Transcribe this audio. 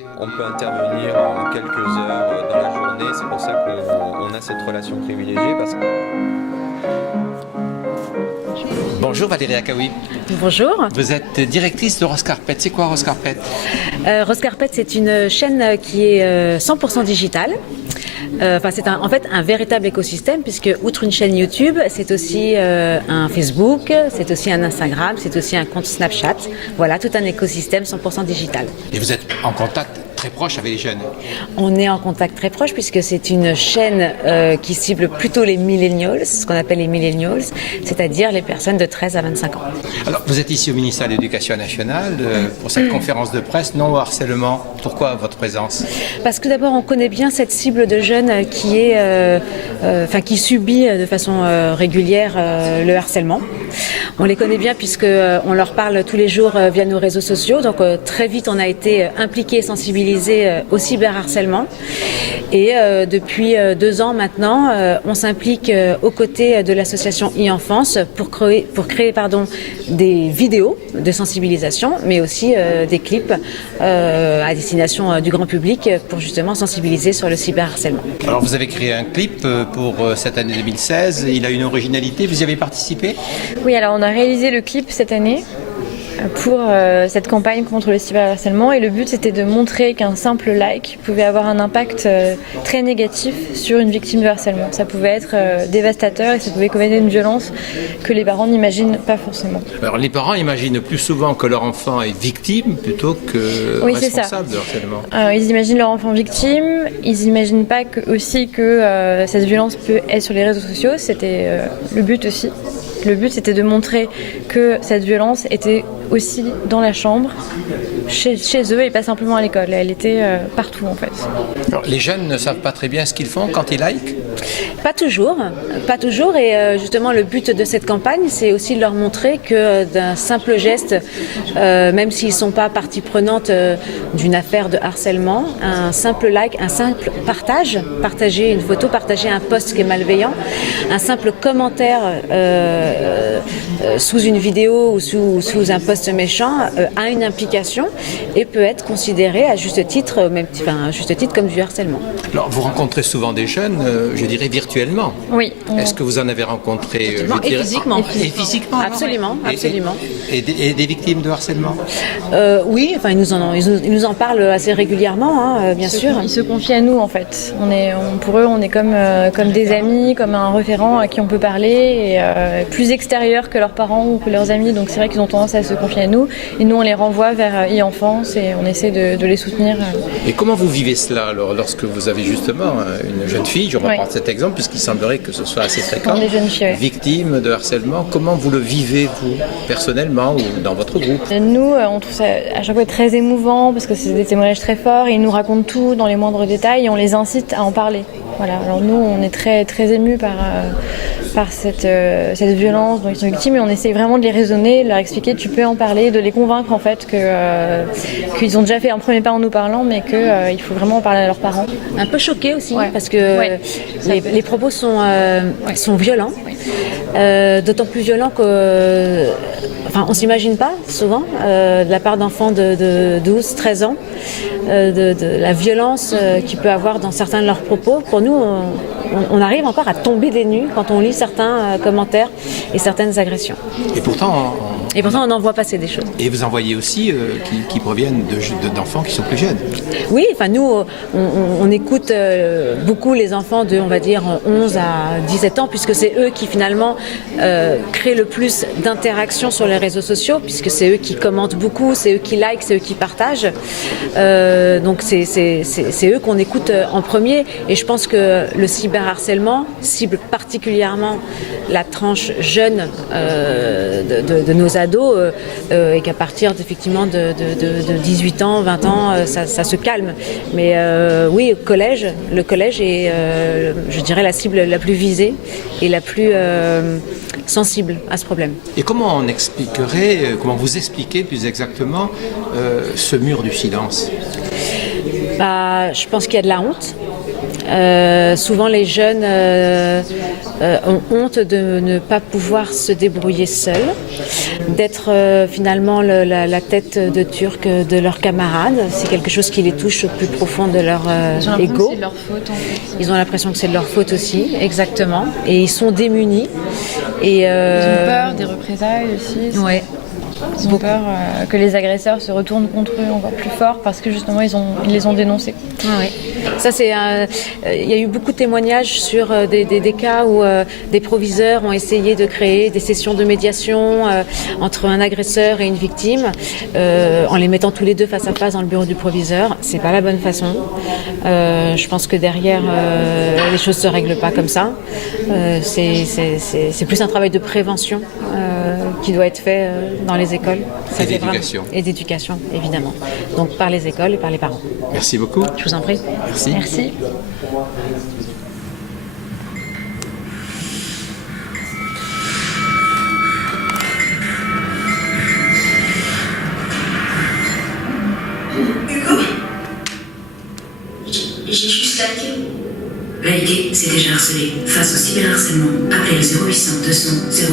On peut intervenir en quelques heures dans la journée, c'est pour ça qu'on a cette relation privilégiée. Bonjour Valérie Akaoui. Bonjour. Vous êtes directrice de Rose Carpet. C'est quoi Rose Carpet? Rose Carpet, c'est une chaîne qui est 100% digitale. C'est en fait un véritable écosystème puisque outre une chaîne YouTube, c'est aussi un Facebook, c'est aussi un Instagram, c'est aussi un compte Snapchat. Voilà, tout un écosystème 100% digital. Et vous êtes en contact très proche avec les jeunes? On est en contact très proche puisque c'est une chaîne qui cible plutôt les millennials, ce qu'on appelle les millennials, c'est-à-dire les personnes de 13 à 25 ans. Alors, vous êtes ici au ministère de l'Éducation nationale pour cette conférence de presse non au harcèlement. Pourquoi votre présence? Parce que d'abord, on connaît bien cette cible de jeunes qui subit de façon régulière le harcèlement. On les connaît bien puisqu'on leur parle tous les jours via nos réseaux sociaux. Donc très vite, on a été impliqués et sensibilisés au cyberharcèlement. Et depuis 2 ans maintenant, on s'implique aux côtés de l'association e-enfance pour créer des vidéos de sensibilisation, mais aussi des clips à destination du grand public pour justement sensibiliser sur le cyberharcèlement. Alors, vous avez créé un clip pour cette année 2016. Il a une originalité. Vous y avez participé? Oui, alors on a réalisé le clip cette année pour cette campagne contre le cyberharcèlement et le but c'était de montrer qu'un simple like pouvait avoir un impact très négatif sur une victime de harcèlement. Ça pouvait être dévastateur et ça pouvait causer une violence que les parents n'imaginent pas forcément. Alors les parents imaginent plus souvent que leur enfant est victime plutôt que responsable de harcèlement. Ils imaginent leur enfant victime, ils n'imaginent pas aussi que cette violence peut être sur les réseaux sociaux. C'était le but aussi. Le but c'était de montrer que cette violence était aussi dans la chambre, chez eux et pas simplement à l'école. Elle était partout en fait. Alors, les jeunes ne savent pas très bien ce qu'ils font quand ils likent? Pas toujours. Et justement le but de cette campagne, c'est aussi de leur montrer que d'un simple geste, même s'ils ne sont pas partie prenante d'une affaire de harcèlement, un simple like, un simple partager une photo, partager un post qui est malveillant, un simple commentaire sous une vidéo ou sous un post méchant a une implication et peut être considéré à juste titre comme du harcèlement. Alors, vous rencontrez souvent des jeunes, je dirais virtuellement. Oui. Est-ce que vous en avez rencontré Et physiquement. Et physiquement? Absolument. Et des victimes de harcèlement? Oui, ils nous en parlent assez régulièrement, bien sûr. Ils se confient à nous en fait. Pour eux, on est comme des amis, comme un référent à qui on peut parler, et plus extérieur que leurs parents ou que leurs amis. Donc c'est vrai qu'ils ont tendance à se confier à nous. Et nous, on les renvoie vers e-enfance et on essaie de les soutenir. Et comment vous vivez cela alors, lorsque vous avez justement une jeune fille, je reprends cet exemple puisqu'il semblerait que ce soit assez fréquent, des jeunes filles, victime de harcèlement, comment vous le vivez vous, personnellement ou dans votre groupe? Nous, on trouve ça à chaque fois très émouvant parce que c'est des témoignages très forts et ils nous racontent tout dans les moindres détails et on les incite à en parler. Voilà. Alors nous, on est très, très émus par cette violence dont ils sont victimes et on essaie vraiment de les raisonner, de leur expliquer tu peux en parler, de les convaincre en fait qu'ils ont déjà fait un premier pas en nous parlant mais qu'il faut vraiment en parler à leurs parents. Un peu choqués aussi parce que les propos sont violents, d'autant plus violents on s'imagine pas souvent de la part d'enfants de 12-13 ans de la violence qu'il peut avoir dans certains de leurs propos. Pour nous, on arrive encore à tomber des nues quand on lit certains commentaires et certaines agressions. Et pourtant, on en voit passer des choses. Et vous en voyez aussi qui proviennent d'enfants qui sont plus jeunes. Oui, nous, on écoute beaucoup les enfants de, on va dire, 11 à 17 ans, puisque c'est eux qui finalement créent le plus d'interactions sur les réseaux sociaux, puisque c'est eux qui commentent beaucoup, c'est eux qui likent, c'est eux qui partagent. Donc c'est eux qu'on écoute en premier. Et je pense que le cyberharcèlement cible particulièrement la tranche jeune de nos ados et qu'à partir effectivement de 18 ans, 20 ans, ça se calme. Mais oui, le collège est, je dirais, la cible la plus visée et la plus sensible à ce problème. Et comment vous expliquez plus exactement ce mur du silence? Je pense qu'il y a de la honte. Souvent les jeunes ont honte de ne pas pouvoir se débrouiller seuls, d'être finalement la tête de turc de leurs camarades. C'est quelque chose qui les touche au plus profond de leur ego. C'est de leur faute en fait. Ils ont l'impression que c'est de leur faute aussi, exactement. Et ils sont démunis. Et, Ils ont peur des représailles aussi. Ouais. Ils ont peur que les agresseurs se retournent contre eux encore plus fort parce que justement ils les ont dénoncés. Ouais. Ça, il y a eu beaucoup de témoignages sur des cas où des proviseurs ont essayé de créer des sessions de médiation entre un agresseur et une victime en les mettant tous les deux face à face dans le bureau du proviseur. C'est pas la bonne façon. Je pense que derrière, les choses se règlent pas comme ça. C'est plus un travail de prévention qui doit être fait dans les écoles. Et d'éducation. Et d'éducation, évidemment. Donc par les écoles et par les parents. Merci beaucoup. Je vous en prie. Merci. Merci. Hugo, j'ai juste liké. Liker, c'est déjà harceler. Face au cyberharcèlement, appelez le 0800 200 000.